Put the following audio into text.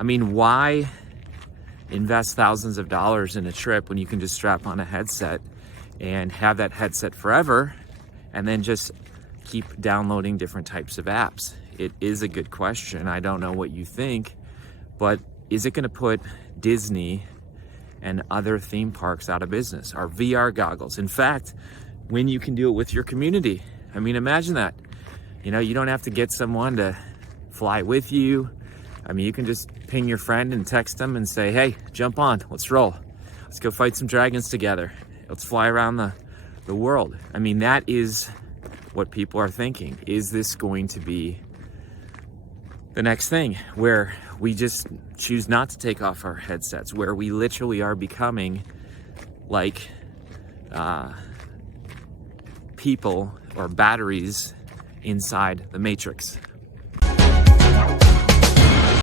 I mean, why invest thousands of dollars in a trip when you can just strap on a headset and have that headset forever and then just keep downloading different types of apps? It is a good question. I don't know what you think, but is it going to put Disney and other theme parks out of business? Are VR goggles, in fact, when you can do it with your community? I mean, imagine that. You know, you don't have to get someone to fly with you. I mean, you can just ping your friend and text them and say, hey, jump on, let's roll. Let's go fight some dragons together. Let's fly around the world. I mean, that is what people are thinking. Is this going to be the next thing where we just choose not to take off our headsets, where we literally are becoming like people or batteries inside the Matrix?